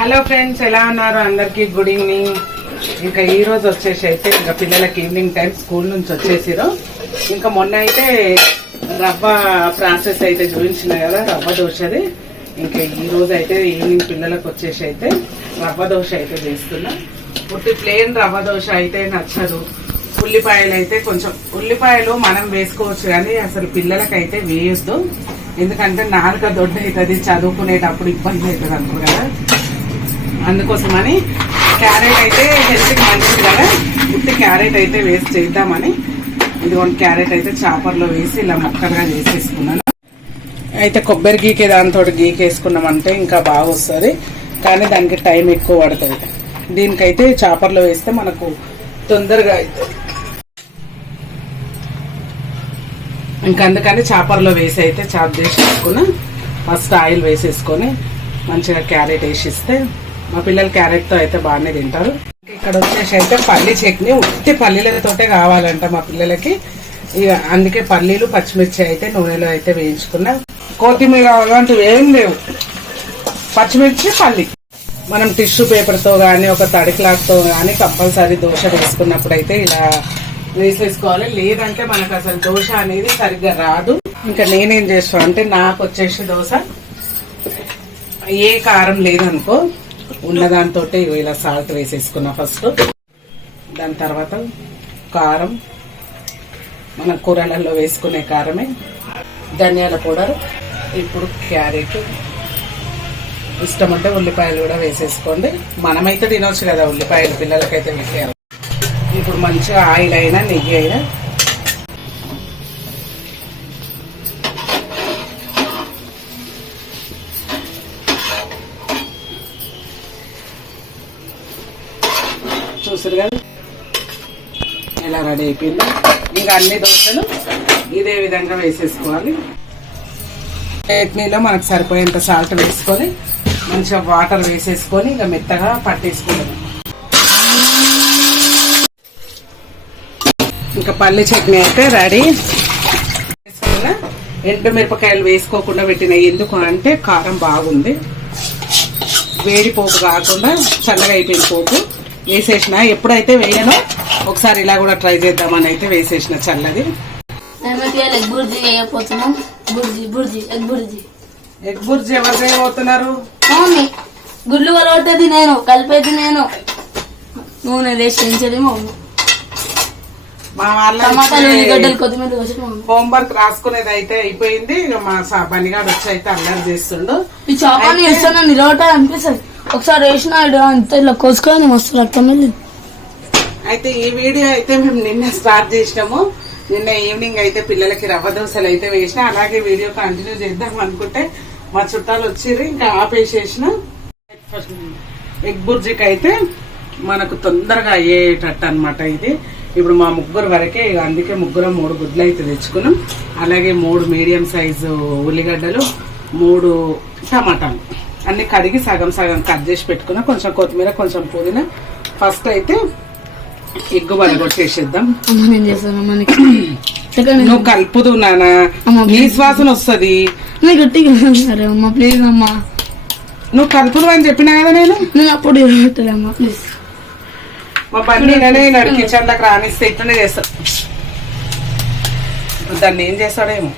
Hello friends ఎలా ఉన్నారు? అందరికి గుడ్ ఈవినింగ్ ఇంకా ఈ రోజు వచ్చేసి అయితే ఇంకా పిల్లలకి ఈవినింగ్ టైం స్కూల్ నుంచి వచ్చేసిరు ఇంకా మొన్న అయితే రవ్వ ప్రాసెస్ అయితే చూపించిన కదా రవ్వ దోశది. ఇంకా ఈ రోజు అయితే ఈవినింగ్ పిల్లలకు వచ్చేసి అయితే రవ్వ దోశ అయితే చేస్తున్నా. పుట్టి ప్లేన్ రవ్వ దోశ అయితే నచ్చదు. ఉల్లిపాయలు అయితే కొంచెం ఉల్లిపాయలు మనం వేసుకోవచ్చు కానీ అసలు పిల్లలకైతే వేయొద్దు. ఎందుకంటే నాలుక దొడ్డ అవుతుంది చదువుకునేటప్పుడు ఇబ్బంది అవుతుంది అంటారు కదా. అందుకోసమని క్యారెట్ అయితే హెల్త్కి మంచిది కదా. ఉత్తి క్యారెట్ అయితే వేస్ట్ చేద్దామని. ఇదిగోండి క్యారెట్ అయితే చాపర్లో వేసి ఇలా ముక్కలుగా చేసేసుకున్నాను. అయితే కొబ్బరి గీకే దాంతో గీకేసుకున్నామంటే ఇంకా బాగా వస్తుంది కానీ దానికి టైం ఎక్కువ పడుతుంది. దీనికైతే చాపర్లో వేస్తే మనకు తొందరగా అవుతుంది ఇంకా అందుకని చాపర్లో వేసి అయితే చాప్ చేసేసుకుని ఫస్ట్ ఆయిల్ వేసేసుకొని మంచిగా క్యారెట్ వేసిస్తే మా పిల్లలు క్యారెట్తో అయితే బాగానే తింటారు. ఇక్కడ వచ్చేసి అయితే పల్లీ చట్నీ ఉట్టి పల్లీలతోటే కావాలంట మా పిల్లలకి. ఇక అందుకే పల్లీలు పచ్చిమిర్చి అయితే నూనెలో అయితే వేయించుకున్నా. కొత్తిమీర అలాంటివి ఏం లేవు. పచ్చిమిర్చి పల్లి. మనం టిష్యూ పేపర్తో కానీ ఒక తడి క్లాత్తో కానీ కంపల్సరీ దోశ వేసుకున్నప్పుడు అయితే ఇలా వేసేసుకోవాలి. లేదంటే మనకు అసలు దోశ అనేది సరిగ్గా రాదు. ఇంకా నేనేం చేస్తాను అంటే నాకు వచ్చేసి దోశ. ఏ కారం లేదనుకో ఉన్న దాంతో ఇలా సాల్ట్ వేసేసుకున్నా ఫస్ట్ దాని తర్వాత కారం. మన కూరలలో వేసుకునే కారమే. ధనియాల పౌడర్. ఇప్పుడు క్యారెట్. ఇష్టం ఉల్లిపాయలు కూడా వేసేసుకోండి. మనమైతే తినవచ్చు కదా ఉల్లిపాయలు పిల్లలకైతే వేసేయాలి. ఇప్పుడు మంచిగా ఆయిల్ అయినా నెయ్యి అయినా చూసారు కదా? ఎలా రెడీ అయిపోయింది? ఇంకా అన్ని దోశలు ఇదే విధంగా వేసేసుకోవాలి. చట్నీలో మనకు సరిపోయేంత సాల్ట్ వేసుకొని మంచిగా వాటర్ వేసేసుకొని ఇక మెత్తగా పట్టేసుకోవాలి ఇంకా పల్లి చట్నీ అయితే రెడీ. ఎండు మిరపకాయలు వేసుకోకుండా పెట్టిన ఎందుకు అంటే కారం బాగుంది. వేడి పోపు కాకుండా చల్లగా అయిపోయిన పోపు. వేసేసిన. ఎప్పుడైతే వేయనో ఒకసారి ఇలా కూడా ట్రై చేద్దామని అయితే వేసేసిన చల్లది. ఎగ్ బుర్జీ ఎవరు చేయబోతున్నారు గుడ్లు కలవట్టేది నేను కలిపేది నేను. నూనె వేసి మమ్మీ. మా వాళ్ళ హోంవర్క్ రాసుకునేది అయితే అయిపోయింది. ఇక మా బనిగాడు వచ్చి అయితే అల్లరి చేస్తుండు. ఈ వేస్తాను నిలవట అనిపిస్తుంది. ఒకసారి వేసిన ఈడ అంత ఇలా కోసుకొని మస్తు రక్తం వెళ్ళింది అయితే ఈ వీడియో అయితే మేము నిన్న స్టార్ట్ చేసినాము. నిన్న ఈవినింగ్ అయితే పిల్లలకి రవ్వ దోశలు అయితే వేసిన అలాగే వీడియో కంటిన్యూ చేద్దాం అనుకుంటే మా చుట్టాలు వచ్చిర్రు ఇంకా ఆపేసేసిన. ఎగ్ బుర్జీకి అయితే మనకు తొందరగా అయ్యేటట్టు అనమాట ఇది. ఇప్పుడు మా ముగ్గురు వరకే ఇక అందుకే ముగ్గురు మూడు గుడ్లు అయితే తెచ్చుకున్నాం. అలాగే మూడు మీడియం సైజు ఉల్లిగడ్డలు మూడు టమాటాలు. అన్ని కడిగి సగం సగం కట్ చేసి పెట్టుకున్నా కొంచెం కొత్తిమీర కొంచెం పుదీనా. ఫస్ట్ అయితే ఎగ్గు వడగొట్టేసేద్దాం అమ్మ నేను చేస్తాను మనకి నువ్వు కలుపుదు నాన్న అమ్మ, నీ శ్వాసన వస్తుంది. నేను అమ్మ ప్లీజ్ అమ్మా. నువ్వు కలుపుదు అని చెప్పినా కదా నేను? నేను అప్పుడు అమ్మా ప్లీజ్ మా బండి నేను కిచెన్లకు రానిస్తే ఇట్లనే చేస్తా. దాన్ని ఏం చేస్తాడేమో.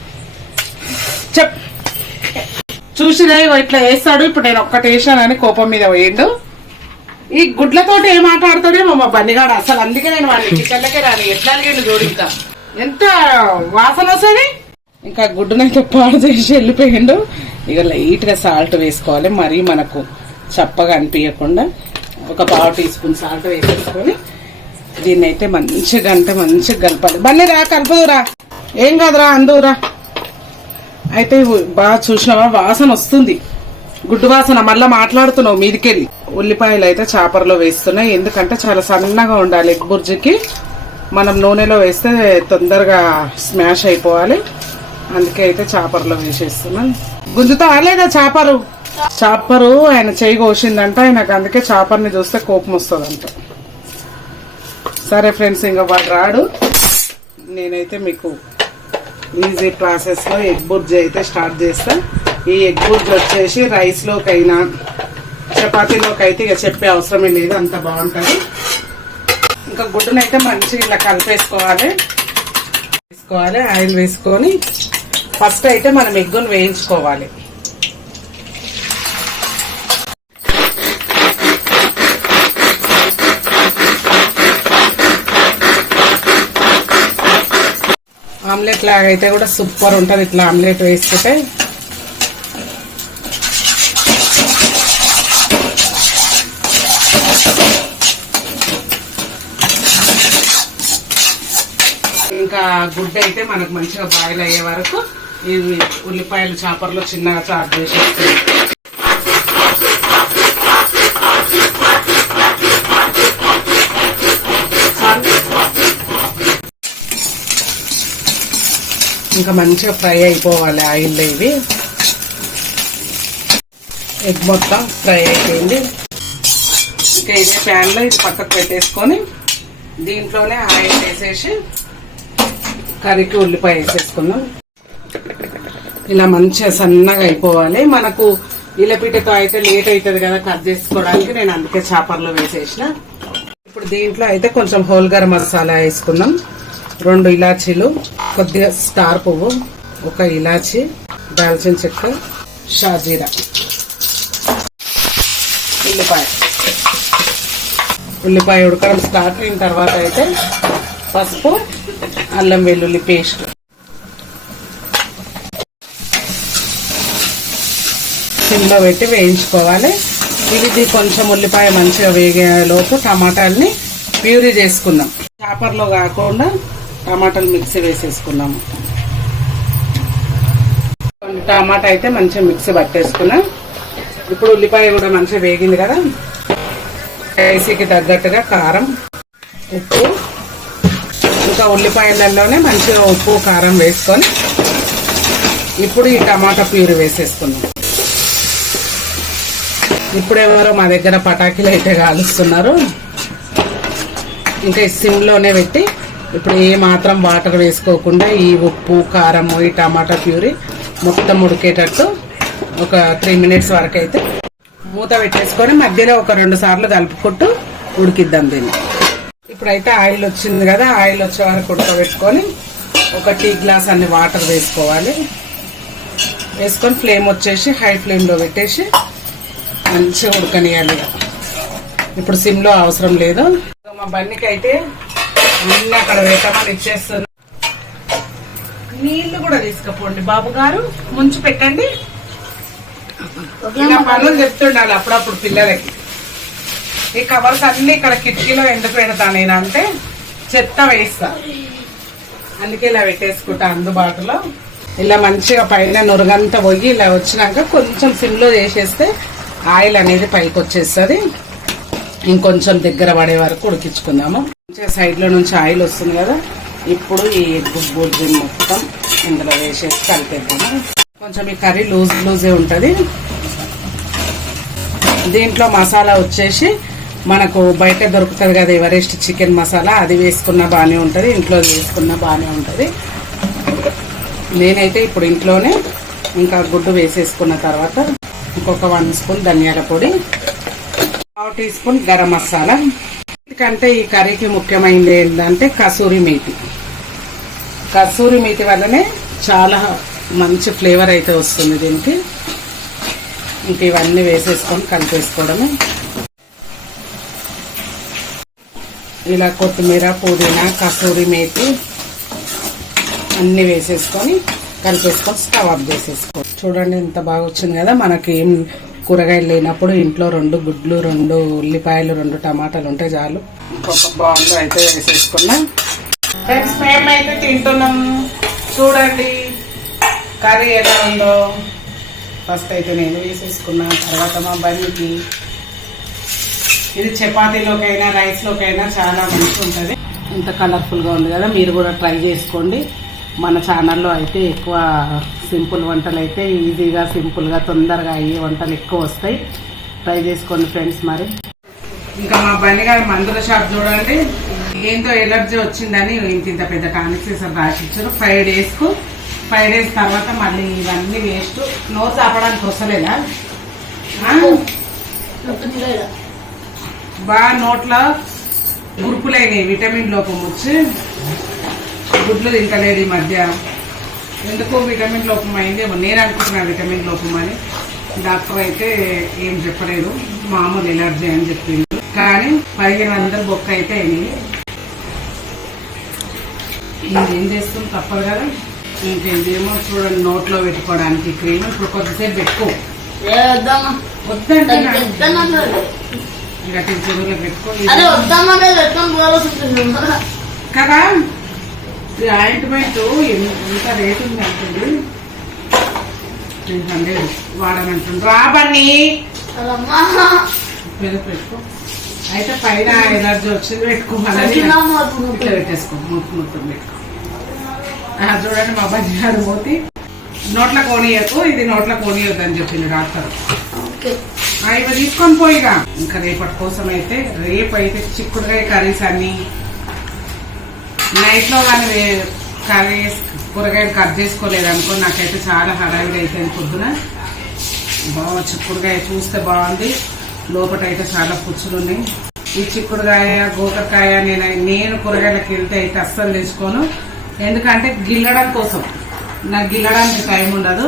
చెప్ చూసినా ఇట్లా వేస్తాడు. ఇప్పుడు నేను ఒక్కటి వేసానని కోపం మీద పోయిండు. ఈ గుడ్లతోటి ఏం ఆటాడతాడేమో మా బండిగాడు అసలు. అందుకే నేను వాడిని కిచెన్లకే రాని. ఎట్లా అడిగిండు చూడు ఇంకా. ఎంత వాసన వస్తుంది. ఇంకా గుడ్డునైతే పాడు చేసి వెళ్ళిపోయిండు. ఇక లైట్గా సాల్ట్ వేసుకోవాలి. మరీ మనకు చప్పగా అనిపించకుండా ఒక పావు టీ స్పూన్ సాల్ట్ వేసేసుకొని దీన్ని అయితే మంచిగా అంటే మంచిగా కలపాలి. బన్నీ రా కలుపుదురా. ఏం కాదురా అందురా. అయితే బాగా చూసినావా? వాసన వస్తుంది. గుడ్డు వాసన మళ్ళా మాట్లాడుతున్నావు మీదికెళ్ళి. ఉల్లిపాయలు అయితే చాపర్లో వేస్తున్నాయి. ఎందుకంటే చాలా సన్నగా ఉండాలి ఎగ్ బుర్జికి. మనం నూనెలో వేస్తే తొందరగా స్మాష్ అయిపోవాలి. అందుకే అయితే చాపర్లో వేసేస్తున్నాం. గుంజుతా లేదా చేపరు? చాపరు ఆయన చేయి కోసిందంట. ఆయనకు అందుకే చేపర్ని చూస్తే కోపం వస్తుందంట. సరే ఫ్రెండ్స్ ఇంకా వాడు రాడు. నేనైతే మీకు ఈజీ ప్రాసెస్లో ఎగ్ బుర్జీ అయితే స్టార్ట్ చేస్తా. ఈ ఎగ్ బుర్జీ వచ్చేసి రైస్లోకైనా చపాతీలోకి అయితే ఇక చెప్పే అవసరమే లేదు అంత బాగుంటుంది. ఇంకా గుడ్డునైతే మంచిగా ఇలా కలిపేసుకోవాలి. వేసుకోవాలి ఆయిల్ వేసుకొని ఫస్ట్ అయితే మనం ఎగ్గును వేయించుకోవాలి. ఆమ్లెట్ లాగా అయితే కూడా సూపర్ ఉంటుంది ఇట్లా ఆమ్లెట్ వేసుకుంటే. ఇంకా గుడ్డ అయితే మనకు మంచిగా బాయిల్ అయ్యే వరకు ఇవి ఉల్లిపాయలు చాపర్లో చిన్నగా చాప్ చేసేస్తాయి ఇంకా మంచిగా ఫ్రై అయిపోవాలి ఆయిల్లో ఇవి. ఎగ్ మొత్తం ఫ్రై అయిపోయింది. ఇంకా ఇదే ప్యాన్లో ఇది పక్కకు పెట్టేసుకొని దీంట్లోనే ఆయిల్ వేసేసి కర్రీకి ఉల్లిపాయ వేసేసుకుందాం. ఇలా మంచిగా సన్నగా అయిపోవాలి. మనకు ఇలపిటతో అయితే లేట్ అవుతుంది కదా కట్ చేసుకోవడానికి. నేను అందుకే చాపర్లో వేసేసిన. ఇప్పుడు దీంట్లో అయితే కొంచెం హోల్ గరం మసాలా వేసుకుందాం. రెండు ఇలాచీలు. కొద్దిగా స్టార్ పువ్వు ఒక ఇలాచి దాల్చిన చెక్క షాజీరా. ఉల్లిపాయ. ఉల్లిపాయ ఉడకడం స్టార్ట్ అయిన తర్వాత అయితే పసుపు అల్లం వెల్లుల్లి పేస్ట్. సిమ్లో పెట్టి వేయించుకోవాలి. ఇది కొంచెం ఉల్లిపాయ మంచిగా వేగేలోపు టమాటాలని ప్యూరీ చేసుకుందాం. చాపర్లో కాకుండా టమాటాలు మిక్సీ వేసేసుకున్నాము. కొన్ని టమాటా అయితే మంచిగా మిక్సీ పట్టేసుకున్నాం. ఇప్పుడు ఉల్లిపాయ కూడా మంచిగా వేగింది కదా. స్పైసీకి తగ్గట్టుగా కారం ఉప్పు ఇంకా ఉల్లిపాయలలోనే మంచిగా ఉప్పు కారం వేసుకొని ఇప్పుడు ఈ టమాటా ప్యూరీ వేసేసుకున్నాం. ఇప్పుడు మా దగ్గర పటాకీలు అయితే కాలుస్తున్నారు. ఇంకా సిమ్లోనే పెట్టి ఇప్పుడు ఏ మాత్రం వాటర్ వేసుకోకుండా ఈ ఉప్పు కారం ఈ టమాటా ప్యూరీ మొత్తం ఉడికేటట్టు ఒక త్రీ మినిట్స్ వరకు అయితే మూత పెట్టేసుకొని మధ్యలో ఒక రెండు సార్లు కలుపుకుంటూ ఉడికిద్దాం దీన్ని. ఇప్పుడైతే ఆయిల్ వచ్చింది కదా ఆయిల్ వచ్చే వరకు ఉడకబెట్టుకొని ఒక టీ గ్లాస్ అన్ని వాటర్ వేసుకోవాలి. వేసుకొని ఫ్లేమ్ వచ్చేసి హై ఫ్లేమ్లో పెట్టేసి మంచిగా ఉడకనియాలి. ఇప్పుడు సిమ్లో అవసరం లేదు. మా బండికి అయితే అన్ని అక్కడ పెట్టమని ఇచ్చేస్తున్నా. నీళ్ళు కూడా తీసుకుపోండి బాబు గారు ముంచి పెట్టండి. ఇలా పనులు చెప్తుండాలి అప్పుడప్పుడు పిల్లలకి. ఈ కవర్స్ అన్ని ఇక్కడ కిటికీలో ఎందుకు పెడతా నేను అంటే చెత్త వేస్తా. అందుకే ఇలా పెట్టేసుకుంటా అందుబాటులో. ఇలా మంచిగా పైన నురగంతా పోయి ఇలా వచ్చినాక కొంచెం సిమ్లో చేసేస్తే ఆయిల్ అనేది పైకి వచ్చేస్తుంది. ఇంకొంచెం దగ్గర పడే వరకు ఉడికించుకుందాము. మంచిగా సైడ్లో నుంచి ఆయిల్ వస్తుంది కదా ఇప్పుడు ఈ ఎగ్ బుర్జీ మొత్తం ఇందులో వేసేసి కలిపేద్దాము. కొంచెం ఈ కర్రీ లూజ్ లూజే ఉంటుంది. దీంట్లో మసాలా వచ్చేసి మనకు బయట దొరుకుతుంది కదా ఎవరెస్ట్ చికెన్ మసాలా అది వేసుకున్న బాగానే ఉంటుంది ఇంట్లో వేసుకున్న బాగానే ఉంటుంది. నేనైతే ఇప్పుడు ఇంట్లోనే ఇంకా గుడ్డు వేసేసుకున్న తర్వాత ఇంకొక వన్ స్పూన్ ధనియాల పొడి టీ స్పూన్ గరం మసాలా. ఎందుకంటే ఈ కర్రీకి ముఖ్యమైనది ఏంటంటే కసూరి మేతి. కసూరి మేతి వల్లనే చాలా మంచి ఫ్లేవర్ అయితే వస్తుంది దీనికి. ఇంక ఇవన్నీ వేసేసుకొని కలిపేసుకోవడమే. ఇలా కొత్తిమీర పుదీనా కసూరి మేతి అన్ని వేసేసుకొని కలిపేసుకొని స్టవ్ ఆఫ్ చేసేసుకో. చూడండి ఎంత బాగా వచ్చింది కదా మనకి ఏం కూరగాయలు లేనప్పుడు ఇంట్లో రెండు గుడ్లు రెండు ఉల్లిపాయలు రెండు టమాటాలు ఉంటే చాలు. ఇంకొక బౌల్లో అయితే వేసేసుకున్నాం. ఫ్రెండ్స్ మేమైతే తింటున్నాం. చూడండి కర్రీ ఎలా ఉందో. ఫస్ట్ అయితే నేను వేసేసుకున్నా. తర్వాత మా బన్నీకి. ఇది చపాతీలోకైనా రైస్లోకైనా చాలా మంచిగా ఉంటుంది ఇంత కలర్ఫుల్గా ఉంది కదా మీరు కూడా ట్రై చేసుకోండి. మన ఛానల్లో అయితే ఎక్కువ సింపుల్ వంటలు అయితే ఈజీగా సింపుల్గా తొందరగా అయ్యే వంటలు ఎక్కువ వస్తాయి. ట్రై చేసుకోండి ఫ్రెండ్స్ మరి. ఇంకా మా బండి గారి మందుల షాప్ చూడండి. ఏందో ఎలర్జీ వచ్చిందని ఇంత ఇంత పెద్ద టానిక్స్ అసలు రాసిచ్చారు ఫైవ్ డేస్కు ఫైవ్ డేస్ తర్వాత మళ్ళీ ఇవన్నీ వేస్ట్ నోరు తాపడానికి వస్తలేదా? బాగా నోట్లో గురుపులైనవి విటమిన్ లోపం వచ్చి గుడ్లు తింటలేడు ఈ మధ్య. ఎందుకు విటమిన్ లోపం అయిందేమో నేను అనుకుంటున్నా విటమిన్ లోపం అని. డాక్టర్ అయితే ఏం చెప్పలేదు. మామూలు ఎలర్జీ అని చెప్పింది. కానీ పదిహేను వందల బొక్క అయితే అయింది ఏం చేస్తాం? తప్పదు కదా. ఇంకేదేమో చూడండి నోట్లో పెట్టుకోవడానికి క్రీమ్. ఇప్పుడు కొద్దిసేపు పెట్టుకో. వద్దంటే ఇంకా పెట్టుకో. కదా? ఈ ఆయింట్మెంట్ ఎంత రేట్ ఉంది అంటుంది త్రీ హండ్రెడ్ వాడనంటుంది రాబని మీద పెట్టుకో. అయితే పైన ఎనర్జీ వచ్చింది పెట్టుకోమని ఇట్లా పెట్టేసుకో. మూతి మొత్తం పెట్టుకో. చూడండి మా బంజారు మూతి. నోట్ల కోనియకు ఇది నోట్ల కోనియొద్దు అని చెప్పింది డాక్టర్ ఇవి తీసుకొని పోయిగా ఇంకా రేపటి కోసం అయితే రేపు అయితే చిక్కుడుకాయ కర్రీస్ అన్ని నైట్లో కానీ కర్రీ కూరగాయలు కట్ చేసుకోలేదు అనుకో నాకైతే చాలా హడావిడి అయితే పొద్దున. బాగా చిక్కుడుకాయ చూస్తే బాగుంది. లోపల అయితే చాలా పుచ్చులు ఉన్నాయి. ఈ చిక్కుడుకాయ గోకరకాయ నేను నేను కూరగాయలకు వెళ్తే అయితే అస్సలు తీసుకోను ఎందుకంటే గిల్లడం కోసం. నాకు గిల్లడానికి టైం ఉండదు.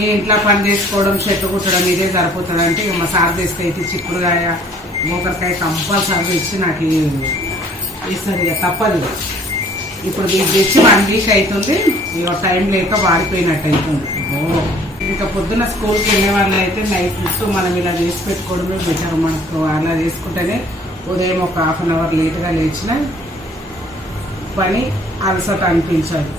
ఈ ఇంట్లో పని చేసుకోవడం చెట్టు కుట్టడం ఇదే సరిపోతుంది అంటే ఇక మా సార్ తెస్తే అయితే చిక్కుడుకాయ గోకరకాయ కంపల్సరీ ఇచ్చి నాకు ఇస్తుంది ఇక తప్పదు. ఇప్పుడు దీన్ని తెచ్చి వన్ వీక్ అవుతుంది ఇక టైం లేక వాడిపోయినట్టు అవుతుంది ఇంకా పొద్దున్న స్కూల్కి వెళ్ళే వాళ్ళు అయితే నైట్ ఫుడ్ మనం ఇలా చేసి పెట్టుకోవడమే బెటర్ మనకు. అలా చేసుకుంటేనే ఉదయం ఒక హాఫ్ అన్ అవర్ లేట్గా లేచిన పని అలసట అనిపించదు.